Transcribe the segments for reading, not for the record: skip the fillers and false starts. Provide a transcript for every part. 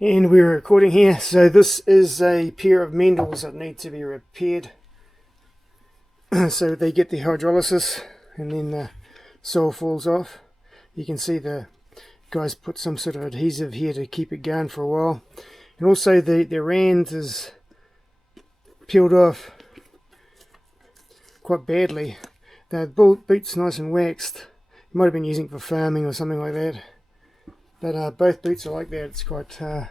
And we're recording here. So this is a pair of Meindls that need to be repaired. So they get the hydrolysis and then the sole falls off. You can see the guys put some sort of adhesive here to keep it going for a while. And also the rand is peeled off quite badly. The boot's nice and waxed. You might have been using it for farming or something like that. But both boots are like that. It's quite, I've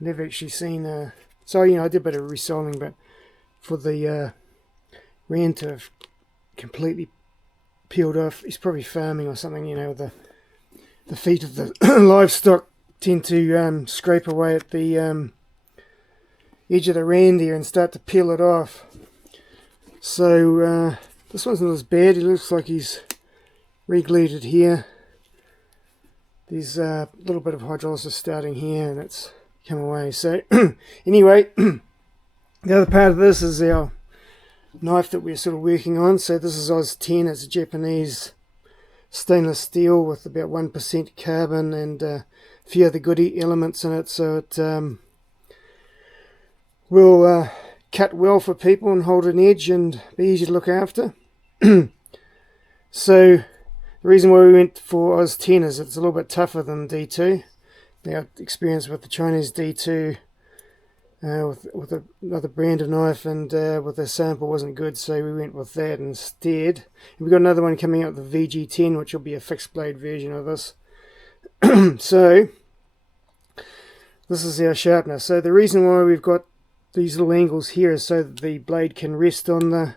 never actually seen, so you know, I did a bit of resoling, but for the rand to have completely peeled off, he's probably farming or something, you know, the feet of the livestock tend to scrape away at the edge of the rand here and start to peel it off. So this one's not as bad. It looks like he's re-glued it here. There's a little bit of hydrolysis starting here and it's come away. So anyway, the other part of this is our knife that we're sort of working on. So this is Oz 10. It's a Japanese stainless steel with about 1% carbon and a few other goody elements in it. So it will cut well for people and hold an edge and be easy to look after. So the reason why we went for Oz 10 is it's a little bit tougher than D2. Our experience with the Chinese D2 with another brand of knife and with the sample wasn't good, so we went with that instead. And we've got another one coming out, the VG10, which will be a fixed blade version of this. So this is our sharpener. So the reason why we've got these little angles here is so that the blade can rest on that,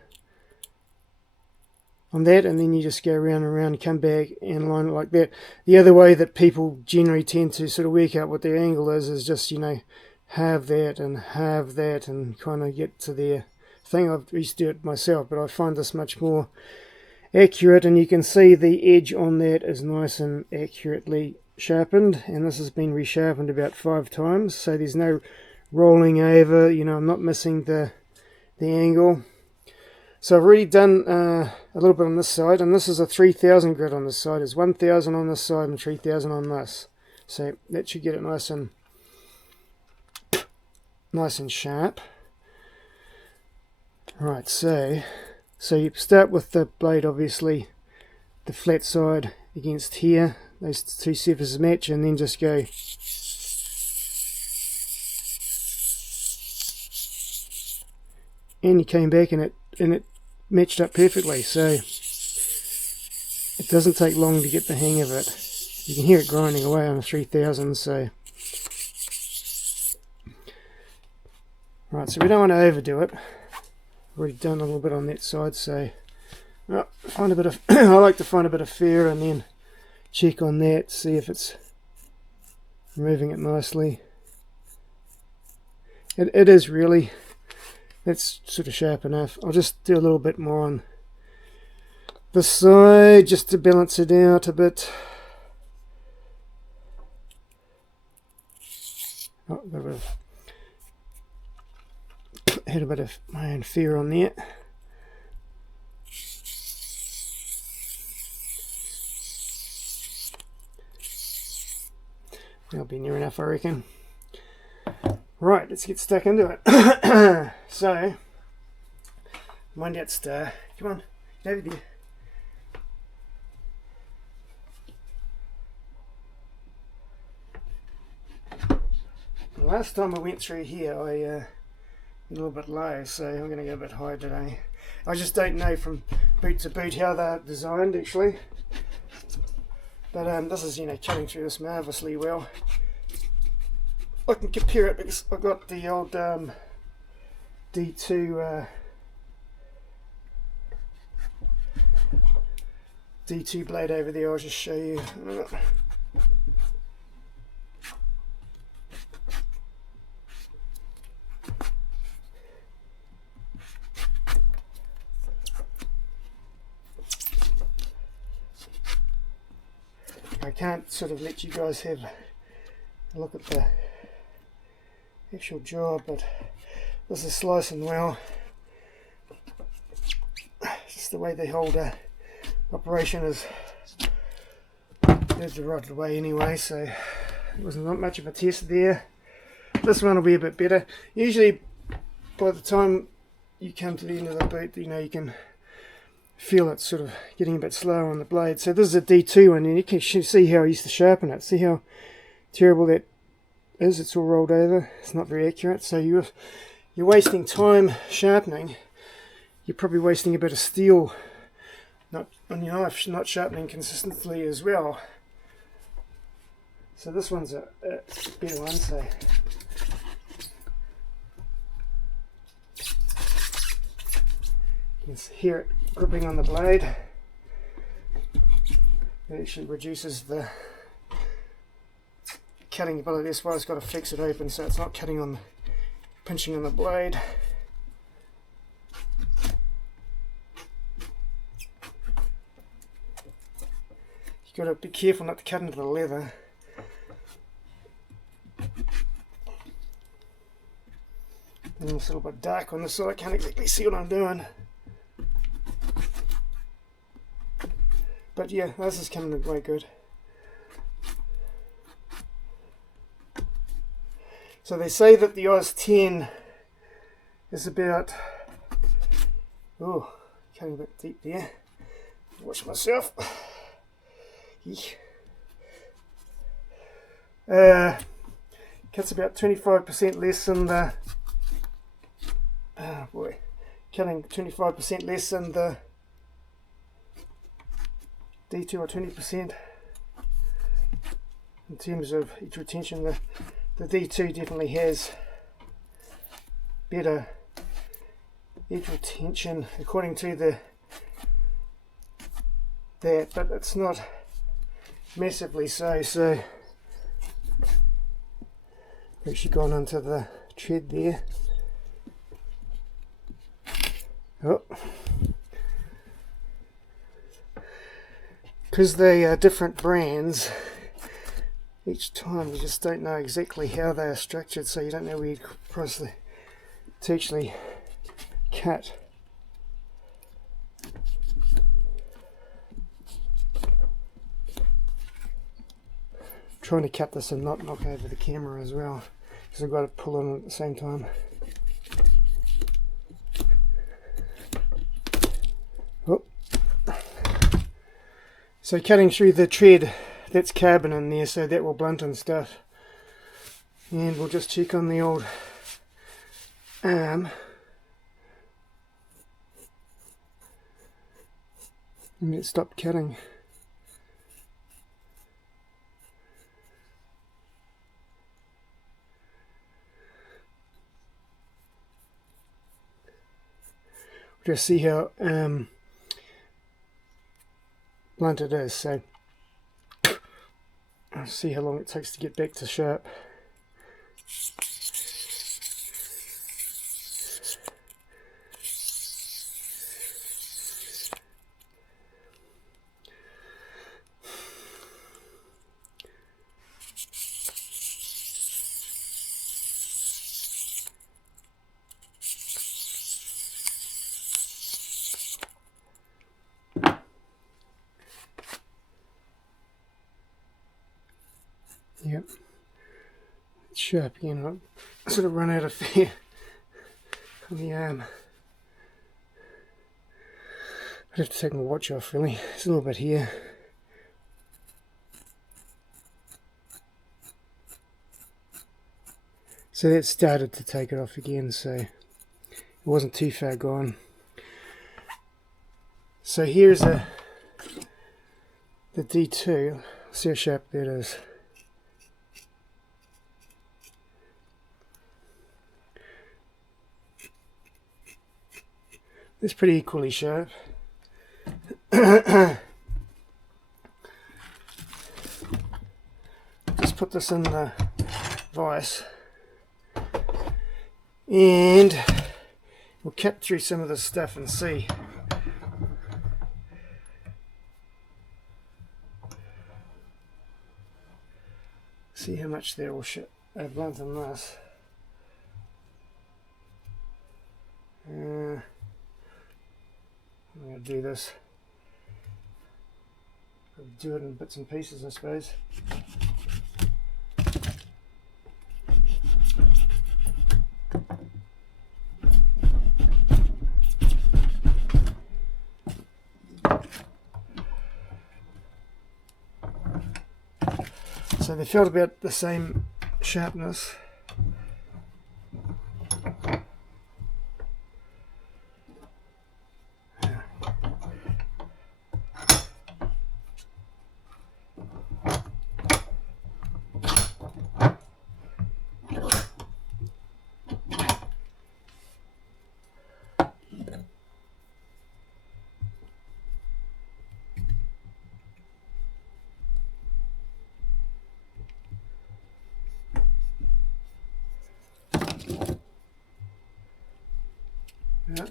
and then you just go around and around, come back and line it like that. The other way that people generally tend to sort of work out what their angle is just, you know, have that and kind of get to their thing. I used to do it myself, but I find this much more accurate, and you can see the edge on that is nice and accurately sharpened, and this has been resharpened about 5 times, so there's no rolling over, you know, I'm not missing the angle. So I've already done a little bit on this side, and this is a 3000 grit on this side. There's 1000 on this side and 3000 on this. So that should get it nice and sharp. Right, so you start with the blade, obviously, the flat side against here. Those two surfaces match, and then just go. And you came back and it matched up perfectly, so it doesn't take long to get the hang of it. You can hear it grinding away on a 3000. So right, so we don't want to overdo it. I've already done a little bit on that side, so find a bit of I like to find a bit of fur and then check on that, see if it's moving it nicely. It is really. That's sort of sharp enough. I'll just do a little bit more on the side just to balance it out a bit. Oh, had a bit of my own fear on there. That'll be near enough, I reckon. Right, let's get stuck into it. So, wind out star. Come on, get over there. The last time I went through here, I a little bit low, so I'm going to go a bit high today. I just don't know from boot to boot how they're designed actually. But this is, you know, cutting through this marvellously well. I can compare it because I've got the old D2 blade over there. I'll just show you. I can't sort of let you guys have a look at the actual job, but this is slicing well. Just the way they hold operation is the right way anyway, so it wasn't not much of a test there. this one will be a bit better. Usually by the time you come to the end of the boot, you know, you can feel it sort of getting a bit slower on the blade. So this is a D2 one, and you can see how I used to sharpen it. See how terrible that is? It's all rolled over. It's not very accurate. So you're wasting time sharpening. You're probably wasting a bit of steel on your knife, not sharpening consistently as well. So this one's a better one. So you can hear it gripping on the blade. It actually reduces the cutting ability. That's why it's got to fix it open so it's not cutting on, pinching on the blade. You've got to be careful not to cut into the leather. And it's a little bit dark on this side, I can't exactly see what I'm doing. But yeah, this is coming in quite good. So they say that the Oz 10 is about, oh, cutting a bit deep there. Wash myself. Cuts about 25% less than the, oh boy, cutting 25% less than the D2 or 20% in terms of edge retention. The D2 definitely has better edge retention according to that, but it's not massively so. So I've actually gone onto the tread there. Oh. Because they are different brands, each time you just don't know exactly how they are structured, so you don't know where you cross to actually cut. Trying to cut this and not knock over the camera as well, because I've got to pull on it at the same time. Oh. So cutting through the tread, that's carbon in there, so that will blunt and stuff. And we'll just check on the old arm. And it stopped cutting. We'll just see how blunt it is. So I'll see how long it takes to get back to sharp. Yep, it's sharp again. I sort of run out of fear on the arm. I'd have to take my watch off really. It's a little bit here. So that started to take it off again, so it wasn't too far gone. So here's the D2. See how sharp that is. It's pretty equally sharp. Just put this in the vise and we'll cut through some of this stuff and see. See how much there will blunt on this. I'm going to do this. Do it in bits and pieces, I suppose. So they felt about the same sharpness.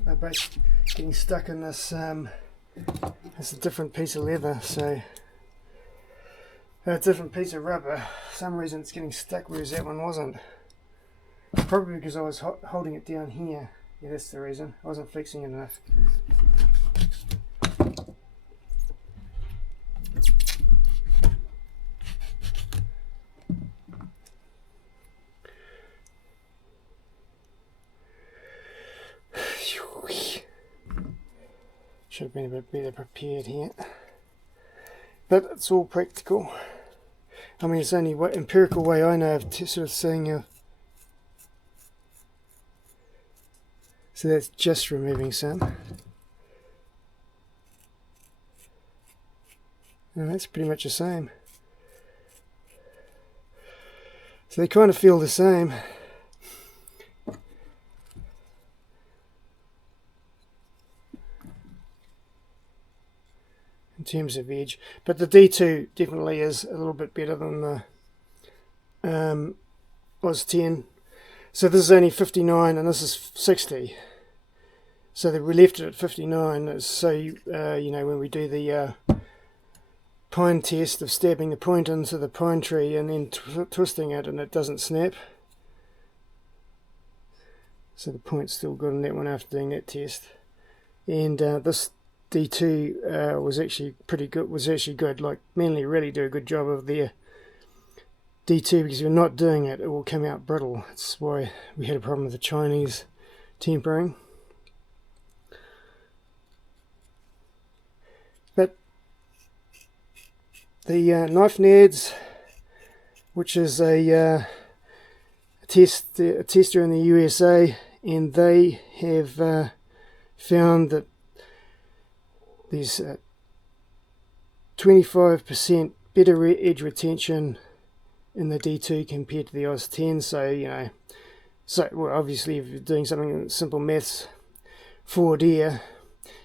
They're both getting stuck in this. It's a different piece of leather, so a different piece of rubber. For some reason it's getting stuck, whereas that one wasn't. Probably because I was holding it down here. Yeah, that's the reason. I wasn't flexing it enough. Should have been a bit better prepared here, but it's all practical. I mean, it's only what empirical way I know of sort of seeing so that's just removing some, and that's pretty much the same. So they kind of feel the same. In terms of edge, but the D2 definitely is a little bit better than the was 10. So this is only 59 and this is 60. So we left it at 59. So you know, when we do the pine test of stabbing the point into the pine tree and then twisting it, and it doesn't snap. So the point's still good on that one after doing that test. And this D2 was actually pretty good. Was actually good. Like Meindl really do a good job of their D2, because if you're not doing it, it will come out brittle. That's why we had a problem with the Chinese tempering. But the knife nerds, which is a tester in the USA, and they have found that there's 25% better edge retention in the D2 compared to the Oz 10. So you know, well, obviously if you're doing something simple maths, 4 there,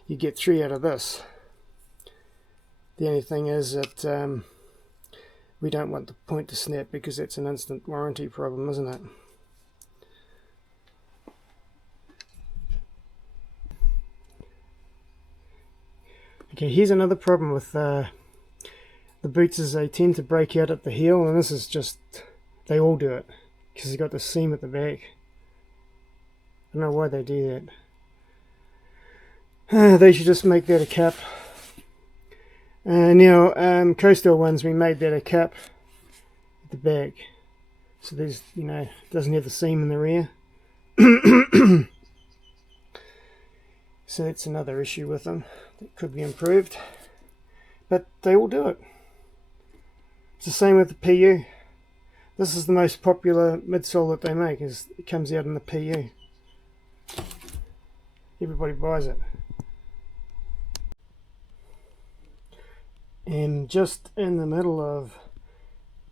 you get 3 out of this. The only thing is that we don't want the point to snap, because it's an instant warranty problem, isn't it? Okay, here's another problem with the boots, is they tend to break out at the heel, and this is just, they all do it, because they've got the seam at the back. I don't know why they do that. They should just make that a cap. Now, coastal ones, we made that a cap at the back, so there's, you know, it doesn't have the seam in the rear. So that's another issue with them that could be improved, but they all do it. It's the same with the PU. This is the most popular midsole that they make, is it comes out in the PU. Everybody buys it. And just in the middle of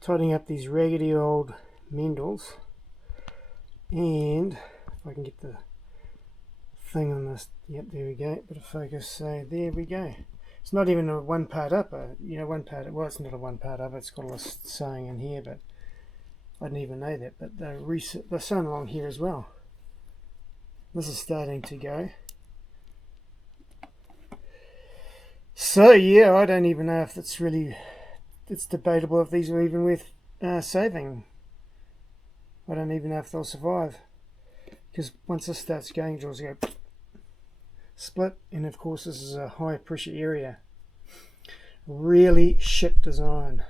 tidying up these raggedy old Meindls, and if I can get the thing on this, yep, there we go, bit of focus, so there we go. It's not even a one part upper, you know, one part, well, it's not a one part upper, it's got a lot of sewing in here, but I didn't even know that, but they're sewn along here as well. This is starting to go. So yeah, I don't even know if it's really, it's debatable if these are even worth saving. I don't even know if they'll survive, because once this starts going, it'll just go split, and of course this is a high pressure area. Really shit design.